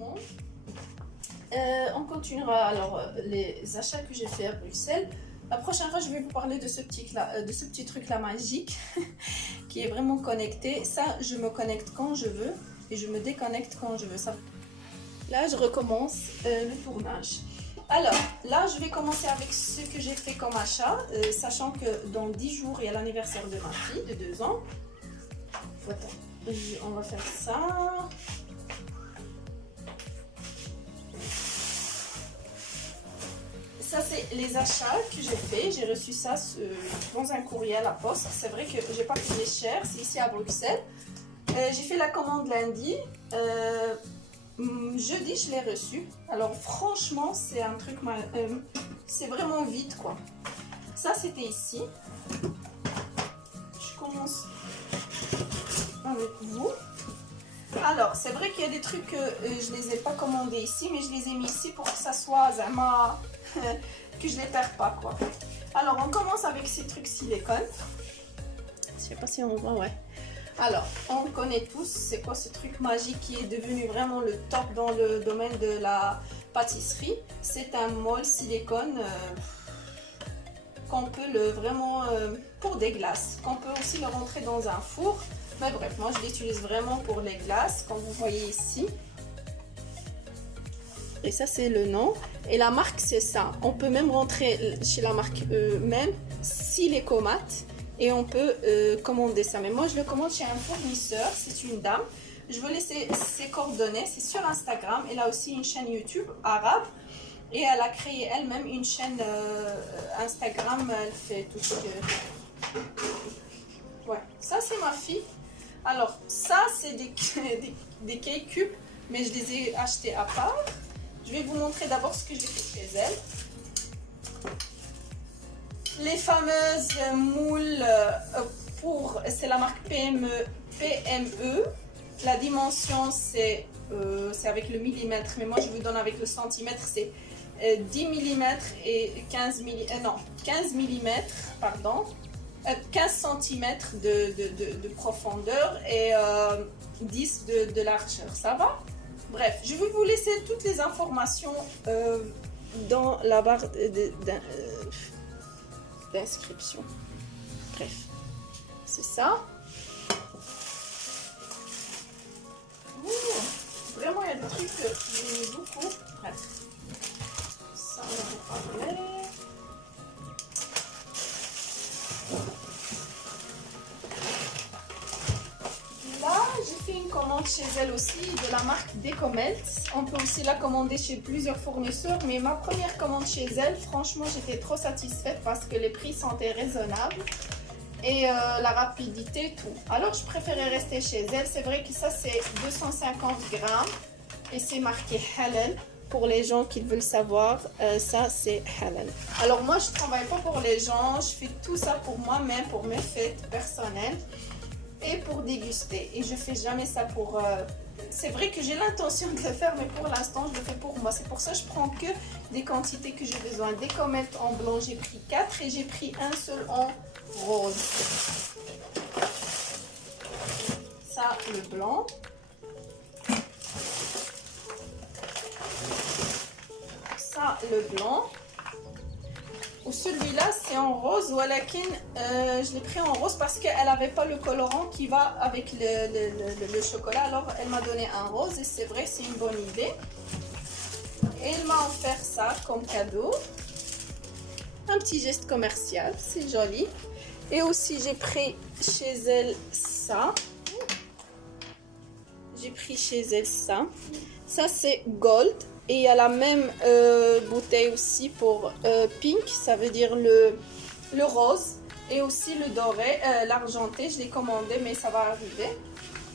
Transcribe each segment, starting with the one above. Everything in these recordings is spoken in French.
monde. On continuera alors les achats que j'ai fait à Bruxelles. La prochaine fois, je vais vous parler de ce petit truc là magique qui est vraiment connecté. Ça, je me connecte quand je veux et je me déconnecte quand je veux. Ça. Là, je recommence le tournage. Alors, là, je vais commencer avec ce que j'ai fait comme achat, sachant que dans 10 jours, il y a l'anniversaire de ma fille de 2 ans. Voilà. On va faire ça. Ça, c'est les achats que j'ai fait. J'ai reçu ça dans un courrier à la poste. C'est vrai que j'ai pas payé cher. C'est ici à Bruxelles. J'ai fait la commande lundi. Jeudi, je l'ai reçu. Alors, franchement, c'est un truc... c'est vraiment vite, quoi. Ça, c'était ici. Je commence avec vous. Alors, c'est vrai qu'il y a des trucs que je les ai pas commandés ici, mais je les ai mis ici pour que ça soit que je les perds pas, quoi. Alors, on commence avec ces trucs silicone. Je sais pas si on voit, ouais. Alors, on connaît tous, c'est quoi ce truc magique qui est devenu vraiment le top dans le domaine de la pâtisserie. C'est un moule silicone qu'on peut vraiment pour des glaces, qu'on peut aussi le rentrer dans un four. Mais bref, moi je l'utilise vraiment pour les glaces, comme vous voyez ici. Et ça, c'est le nom. Et la marque, c'est ça. On peut même rentrer chez la marque même Silicomat. Et on peut commander ça. Mais moi, je le commande chez un fournisseur. C'est une dame. Je vais laisser ses coordonnées. C'est sur Instagram. Elle a aussi une chaîne YouTube arabe. Et elle a créé elle-même une chaîne Instagram. Elle fait tout ce que... Ouais, ça, c'est ma fille. Alors, ça, c'est des cake cubes. Mais je les ai achetés à part. Je vais vous montrer d'abord ce que j'ai fait chez elle. Les fameuses moules c'est la marque PME. La dimension, c'est avec le millimètre, mais moi je vous donne avec le centimètre. C'est 10 mm et 15 mm, pardon. 15 cm de profondeur et 10 de largeur. Ça va? Bref, je vais vous laisser toutes les informations dans la barre d'inscription. Bref, c'est ça. Vraiment, il y a des trucs que j'aime beaucoup. Bref, ça, on va parler. Là, j'ai fait une commande chez elle aussi de la marque Decomelt. On peut aussi la commander chez plusieurs fournisseurs, mais ma première commande chez elle, franchement, j'étais trop satisfaite parce que les prix sont raisonnables et la rapidité, tout. Alors, je préférais rester chez elle. C'est vrai que ça, c'est 250 grammes et c'est marqué Halal. Pour les gens qui veulent savoir, ça, c'est Halal. Alors, moi, je ne travaille pas pour les gens. Je fais tout ça pour moi-même, pour mes fêtes personnelles et pour déguster. Et je fais jamais ça pour... C'est vrai que j'ai l'intention de le faire, mais pour l'instant, je le fais pour moi. C'est pour ça que je prends que des quantités que j'ai besoin. Des comètes en blanc, j'ai pris 4 et j'ai pris un seul en rose. Ça, le blanc. Ça, le blanc. Ou celui-là, c'est en rose. Walakin, je l'ai pris en rose parce qu'elle n'avait pas le colorant qui va avec le chocolat. Alors, elle m'a donné un rose et c'est vrai, c'est une bonne idée. Et elle m'a offert ça comme cadeau. Un petit geste commercial, c'est joli. Et aussi, j'ai pris chez elle ça. J'ai pris chez elle ça. Ça, c'est Gold. Et il y a la même bouteille aussi pour pink, ça veut dire le rose. Et aussi le doré, l'argenté, je l'ai commandé, mais ça va arriver.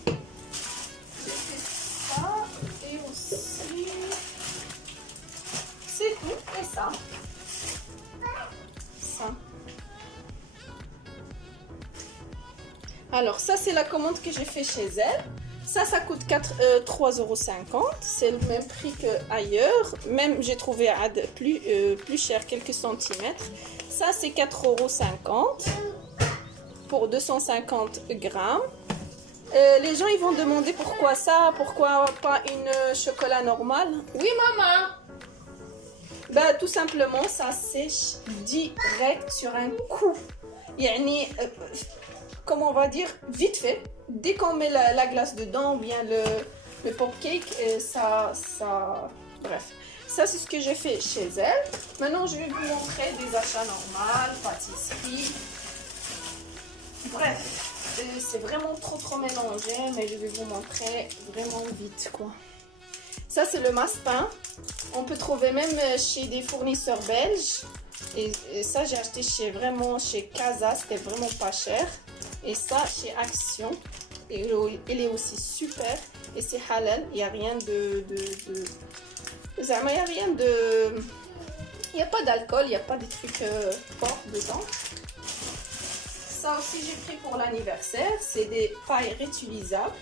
J'ai fait ça et aussi... C'est tout, et ça. Ça. Alors, ça, c'est la commande que j'ai fait chez elle. Ça coûte 3,50 €. C'est le même prix qu'ailleurs. Même, j'ai trouvé plus cher, quelques centimètres. Ça, c'est 4,50 € pour 250 grammes. Les gens ils vont demander pourquoi ça, pourquoi pas une chocolat normale. Oui maman. Bah tout simplement ça sèche direct sur un coup. Yani, comment on va dire, vite fait. Dès qu'on met la glace dedans ou bien le pop cake, bref. Ça c'est ce que j'ai fait chez elle. Maintenant je vais vous montrer des achats normaux, pâtisserie. Bref. C'est vraiment trop mélangé, mais je vais vous montrer vraiment vite quoi. Ça c'est le massepain. On peut trouver même chez des fournisseurs belges. Et ça j'ai acheté chez Casa, c'était vraiment pas cher. Et ça chez Action. Et il est aussi super. Et c'est halal, il n'y a rien il n'y a pas d'alcool, il n'y a pas des trucs forts dedans. Ça aussi j'ai pris pour l'anniversaire, c'est des pailles réutilisables.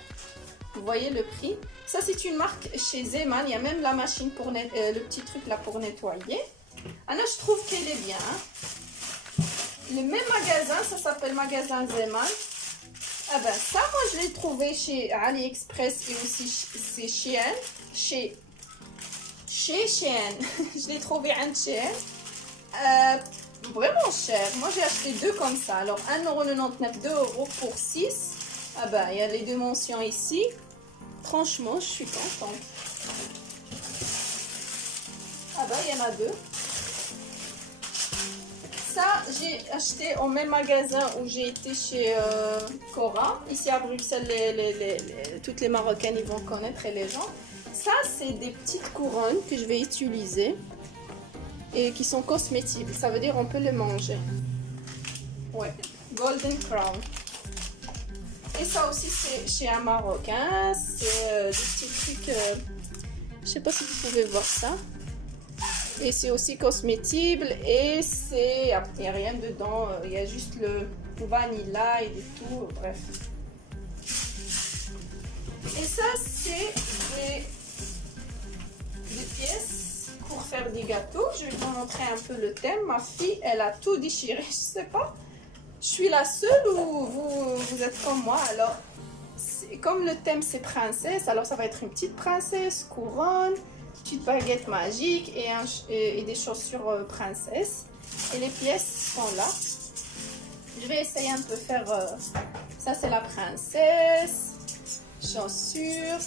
Vous voyez le prix. Ça c'est une marque chez Zeman, il y a même la machine pour le petit truc là pour nettoyer. Anna je trouve qu'elle est bien. Le même magasin, ça s'appelle magasin Zeman. Ah ben ça moi je l'ai trouvé chez AliExpress et aussi c'est Shein. Chez Shein. Je l'ai trouvé à Shein. Vraiment cher. Moi j'ai acheté deux comme ça. Alors 1,99€, 2 € pour 6. Ah bah il y a les deux mentions ici. Franchement je suis contente. Ah bah il y en a deux. Ça j'ai acheté au même magasin où j'ai été chez Cora. Ici à Bruxelles, toutes les Marocaines ils vont connaître et les gens. Ça c'est des petites couronnes que je vais utiliser. Et qui sont cosmétiques, ça veut dire on peut les manger. Ouais, Golden Crown. Et ça aussi c'est chez un Marocain, c'est des petits trucs, je sais pas si vous pouvez voir ça. Et c'est aussi cosmétible et il n'y a rien dedans, il y a juste le vanilla et tout, bref. Et ça c'est des pièces pour faire des gâteaux. Je vais vous montrer un peu le thème. Ma fille, elle a tout déchiré. Je sais pas. Je suis la seule ou vous êtes comme moi. Alors, comme le thème c'est princesse, alors ça va être une petite princesse, couronne, petite baguette magique et des chaussures princesse. Et les pièces sont là. Je vais essayer un peu faire... ça c'est la princesse, chaussures,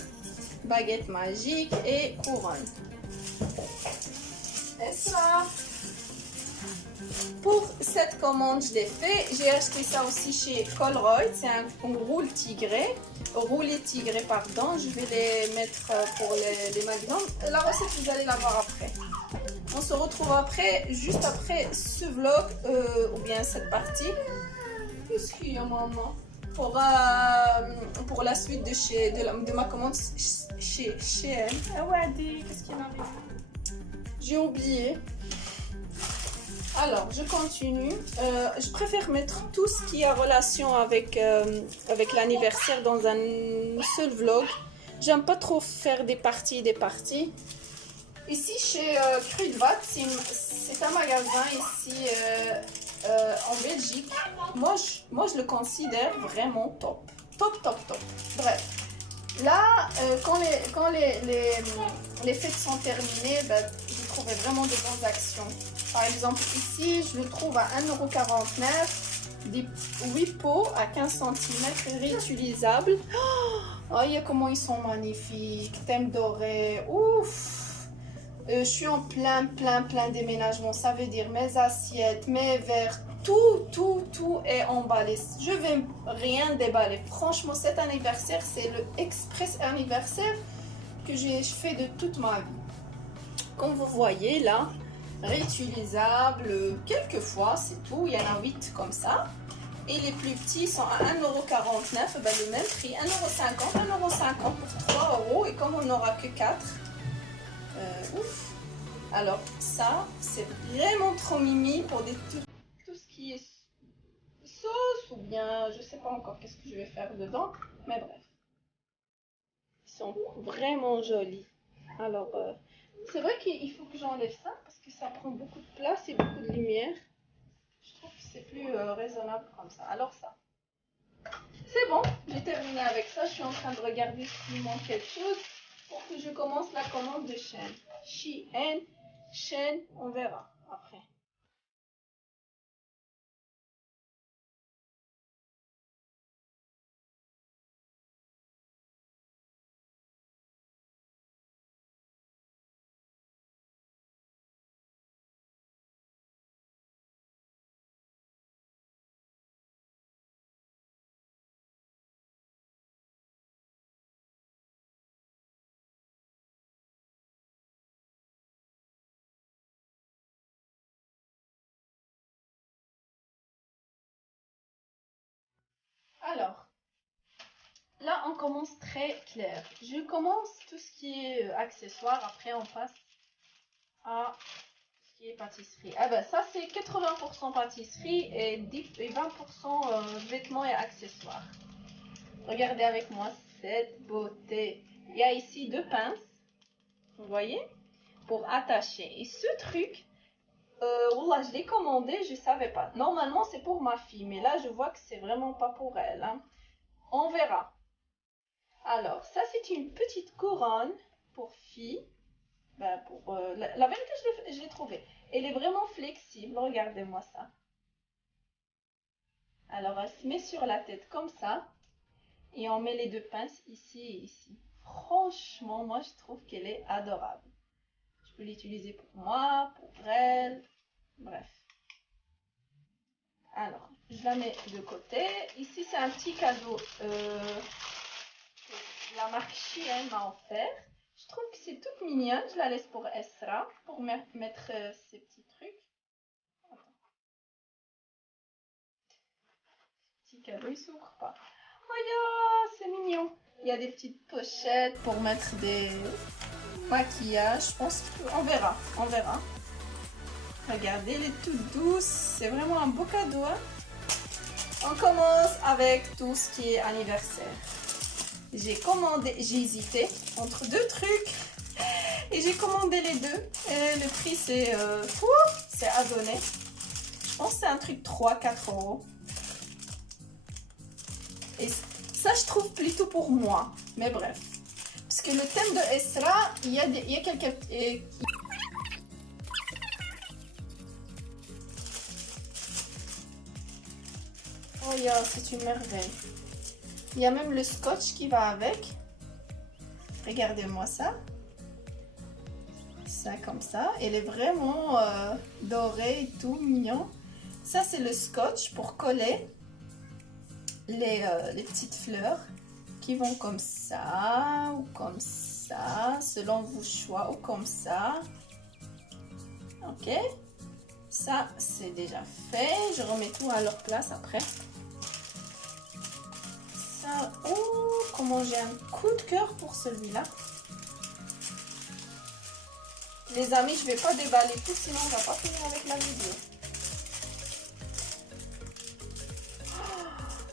baguette magique et couronne. Et ça, pour cette commande, je l'ai fait. J'ai acheté ça aussi chez Colruyt. C'est un roulé tigré, pardon. Je vais les mettre pour les magnums. La recette, vous allez la voir après. On se retrouve après, juste après ce vlog, ou bien cette partie. Qu'est-ce qu'il y a, maman? Pour la suite de ma commande chez elle. Ah ouais, qu'est-ce qui m'arrive? J'ai oublié. Alors, je continue. Je préfère mettre tout ce qui a relation avec l'anniversaire dans un seul vlog. J'aime pas trop faire des parties. Ici, chez Kruidvat, c'est un magasin ici en Belgique. Moi, je le considère vraiment top. Top. Bref. Là, quand les fêtes sont terminées, ben, je trouvais vraiment de bonnes actions. Par exemple, ici, je le trouve à 1,49 €, des 8 pots à 15 cm réutilisables. Oh, voyez comment ils sont magnifiques, thème doré, ouf. Je suis en plein déménagement, ça veut dire mes assiettes, mes verres, tout est emballé. Je vais rien déballer. Franchement, cet anniversaire, c'est le express anniversaire que j'ai fait de toute ma vie. Comme vous voyez là, réutilisable quelquefois, c'est tout. Il y en a 8 comme ça. Et les plus petits sont à 1,49 €, ben le même prix, 1,50 €, 1,50 € pour 3 €. Et comme on n'aura que 4, ouf. Alors ça, c'est vraiment trop mimi pour tout ce qui est sauce ou bien je sais pas encore qu'est-ce que je vais faire dedans. Mais bref, ils sont vraiment jolis. Alors, c'est vrai qu'il faut que j'enlève ça parce que ça prend beaucoup de place et beaucoup de lumière. Je trouve que c'est plus raisonnable comme ça. Alors ça. C'est bon, j'ai terminé avec ça. Je suis en train de regarder s'il manque quelque chose pour que je commence la commande de chaîne. Shein, chaîne, on verra après. Alors, là, on commence très clair. Je commence tout ce qui est accessoires. Après, on passe à ce qui est pâtisserie. Ah ben, ça, c'est 80% pâtisserie et 20% vêtements et accessoires. Regardez avec moi cette beauté. Il y a ici deux pinces, vous voyez, pour attacher. Et ce truc, wallah, je l'ai commandé, je ne savais pas. Normalement, c'est pour ma fille, mais là, je vois que c'est vraiment pas pour elle. Hein. On verra. Alors, ça, c'est une petite couronne pour fille. Ben, la vérité, je l'ai trouvée. Elle est vraiment flexible. Regardez-moi ça. Alors, elle se met sur la tête comme ça. Et on met les deux pinces ici et ici. Franchement, moi, je trouve qu'elle est adorable. Je peux l'utiliser pour moi, pour elle. Bref. Alors, je la mets de côté. Ici, c'est un petit cadeau que la marque Shein m'a offert. Je trouve que c'est toute mignonne. Je la laisse pour Esra, pour mettre ces petits trucs. Attends. Petit cadeau, il s'ouvre pas. Oh, c'est mignon. Il y a des petites pochettes pour mettre des maquillages. Je pense qu'on verra. On verra. Regardez, elle est toute douce. C'est vraiment un beau cadeau. Hein? On commence avec tout ce qui est anniversaire. J'ai hésité entre deux trucs. Et j'ai commandé les deux. Et le prix, c'est à donner. Je pense que c'est un truc 3-4 euros. Et ça, je trouve plutôt pour moi. Mais bref. Parce que le thème de Esra, il y a quelques... Oh, c'est une merveille. Il y a même le scotch qui va avec. Regardez-moi ça. Ça comme ça. Elle est vraiment dorée et tout, mignon. Ça, c'est le scotch pour coller les petites fleurs qui vont comme ça ou comme ça, selon vos choix, ou comme ça. Ok. Ça, c'est déjà fait. Je remets tout à leur place après. Ça, oh, comment j'ai un coup de cœur pour celui-là. Les amis, je vais pas déballer tout, sinon on va pas finir avec la vidéo.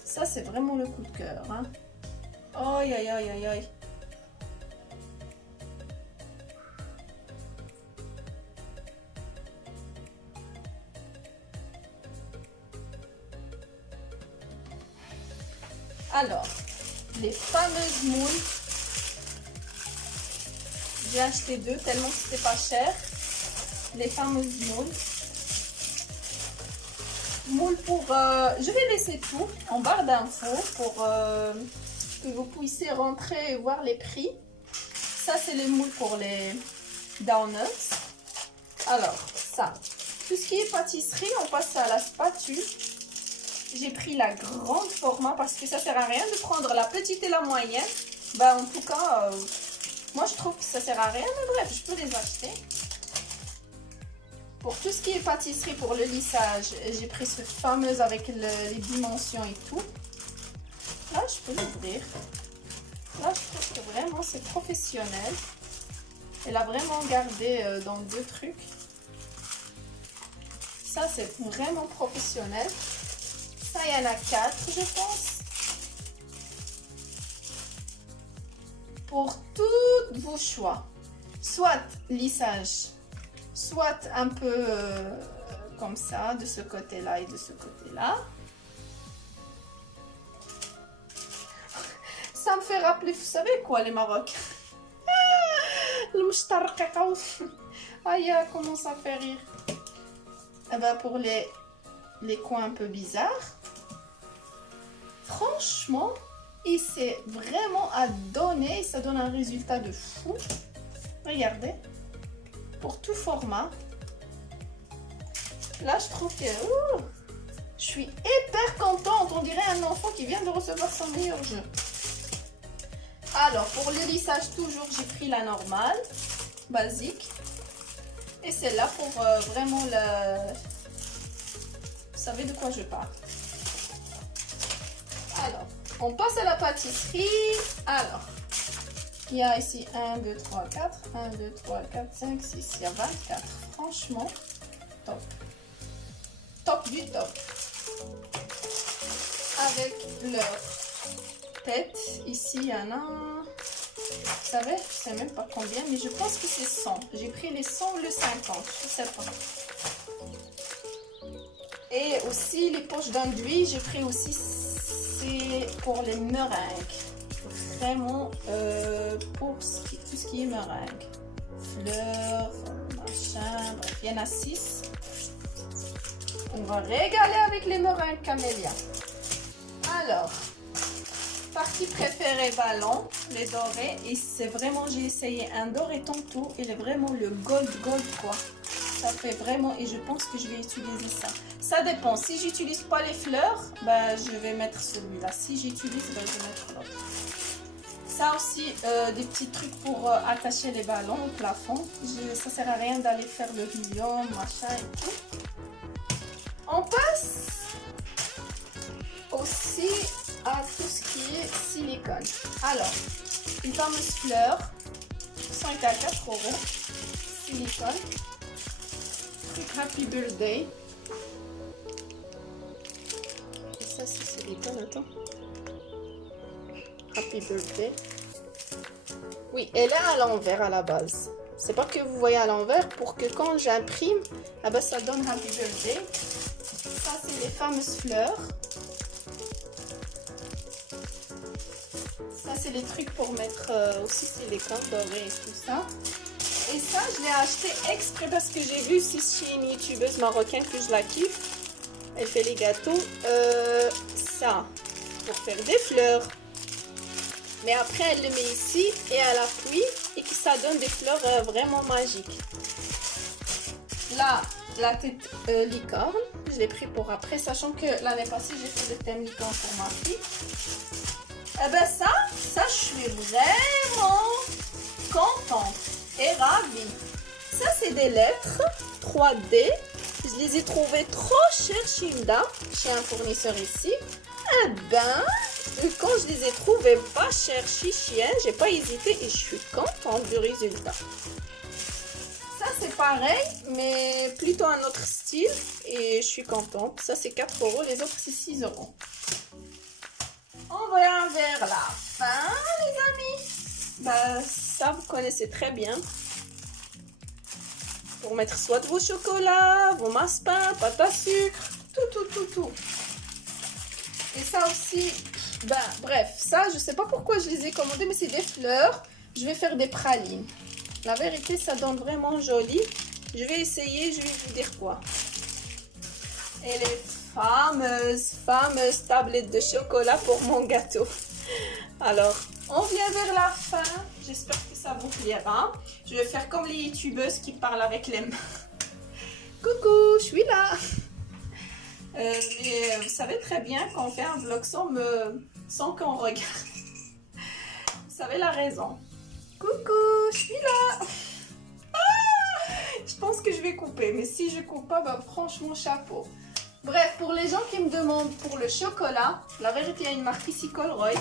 Ça, c'est vraiment le coup de cœur. Hein. Aïe, aïe, aïe, aïe, aïe. Alors, les fameuses moules. J'ai acheté deux tellement que c'était pas cher. Les fameuses moules. Moules pour... je vais laisser tout en barre d'infos pour que vous puissiez rentrer et voir les prix. Ça, c'est les moules pour les donuts. Alors, ça. Tout ce qui est pâtisserie, on passe à la spatule. J'ai pris la grande format parce que ça sert à rien de prendre la petite et la moyenne. Bah, en tout cas, moi je trouve que ça sert à rien, mais bref, je peux les acheter. Pour tout ce qui est pâtisserie, pour le lissage, j'ai pris ce fameux avec les dimensions et tout. Là, je peux l'ouvrir. Là, je trouve que vraiment c'est professionnel. Elle a vraiment gardé dans deux trucs. Ça, c'est vraiment professionnel. Ça, il y en a 4, je pense. Pour tous vos choix. Soit lissage, soit un peu comme ça, de ce côté-là et de ce côté-là. ça me fait rappeler, vous savez quoi, les Marocains? Le mshtarqaqaou. Aïe, comment ça fait rire. Eh ben, pour les coins un peu bizarres, franchement, il s'est vraiment à donner, ça donne un résultat de fou. Regardez, pour tout format. Là, je trouve que je suis hyper contente. On dirait un enfant qui vient de recevoir son meilleur jeu. Alors, pour le lissage, toujours, j'ai pris la normale, basique. Et celle-là pour vraiment la... Vous savez de quoi je parle. Alors, on passe à la pâtisserie. Alors, il y a ici 1, 2, 3, 4. 1, 2, 3, 4, 5, 6. Il y a 24. Franchement, top. Top du top. Avec leur tête. Ici, il y en a... Vous savez, je ne sais même pas combien, mais je pense que c'est 100. J'ai pris les 100 ou le 50, je ne sais pas. Et aussi, les poches d'enduit, j'ai pris aussi, c'est pour les meringues. Vraiment, pour tout ce qui est meringue. Fleurs, machin, bref, il y en a 6. On va régaler avec les meringues camélia. Alors... Partie préférée ballon, les dorés, et c'est vraiment, j'ai essayé un doré tantôt, il est vraiment le gold quoi. Ça fait vraiment, et je pense que je vais utiliser ça. Ça dépend, si j'utilise pas les fleurs, bah, je vais mettre celui-là. Si j'utilise, bah, je vais mettre l'autre. Ça aussi, des petits trucs pour attacher les ballons au plafond. Ça sert à rien d'aller faire le helium, machin et tout. On passe aussi à tout ce qui est silicone. Alors, une fameuse fleur, 5 à 4 €, silicone, truc Happy Birthday. Et ça c'est silicone, attends. Happy Birthday. Oui, elle est à l'envers à la base. C'est pas que vous voyez à l'envers, pour que quand j'imprime, ah ben, ça donne Happy Birthday. Ça c'est les fameuses fleurs. Ça, c'est les trucs pour mettre aussi silicone doré et tout ça. Et ça, je l'ai acheté exprès parce que j'ai vu ici chez une youtubeuse marocaine que je la kiffe. Elle fait les gâteaux. Ça, pour faire des fleurs. Mais après, elle le met ici et elle appuie et que ça donne des fleurs vraiment magiques. Là, la tête licorne, je l'ai pris pour après, sachant que l'année passée, j'ai fait le thème licorne pour ma fille. Eh ben ça, je suis vraiment contente et ravie. Ça, c'est des lettres 3D. Je les ai trouvées trop chères chez Imda, chez un fournisseur ici. Eh ben, quand je les ai trouvées pas chères chez Chien, j'ai pas hésité et je suis contente du résultat. Ça, c'est pareil, mais plutôt un autre style et je suis contente. Ça, c'est 4 €, les autres, c'est 6 €. On va vers la fin, les amis. Bah, ça, vous connaissez très bien. Pour mettre soit de vos chocolats, vos massepains, pâte à sucre, tout. Et ça aussi, bah, bref, ça, je sais pas pourquoi je les ai commandés, mais c'est des fleurs. Je vais faire des pralines. La vérité, ça donne vraiment joli. Je vais essayer, je vais vous dire quoi. Et les fameuses tablettes de chocolat pour mon gâteau. Alors, on vient vers la fin. J'espère que ça vous plaira. Je vais faire comme les youtubeuses qui parlent avec les mains. Coucou, je suis là. Mais vous savez très bien qu'on fait un vlog sans qu'on regarde. Vous savez la raison. Coucou, je suis là. Je pense que je vais couper, mais si je coupe pas, bah, franchement, chapeau. Bref, pour les gens qui me demandent pour le chocolat, la vérité, il y a une marque ici, Colruyt.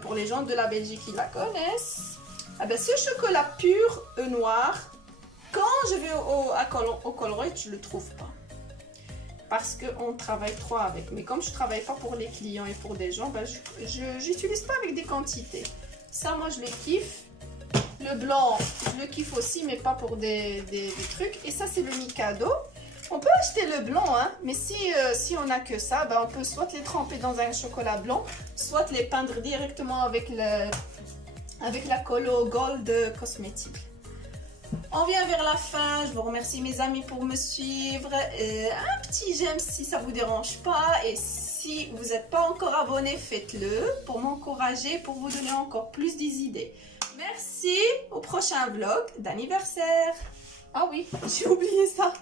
Pour les gens de la Belgique qui la connaissent. Ah ben, ce chocolat pur noir, quand je vais au Colruyt, je ne le trouve pas. Parce qu'on travaille trop avec. Mais comme je ne travaille pas pour les clients et pour des gens, ben, je n'utilise pas avec des quantités. Ça, moi, je le kiffe. Le blanc, je le kiffe aussi, mais pas pour des trucs. Et ça, c'est le Mikado. On peut acheter le blanc, hein, mais si on n'a que ça, ben on peut soit les tremper dans un chocolat blanc, soit les peindre directement avec la colo Gold Cosmétique. On vient vers la fin, je vous remercie mes amis pour me suivre. Un petit j'aime si ça vous dérange pas, et si vous n'êtes pas encore abonné, faites-le pour m'encourager, pour vous donner encore plus d'idées. Merci, au prochain vlog d'anniversaire. Ah oui, j'ai oublié ça.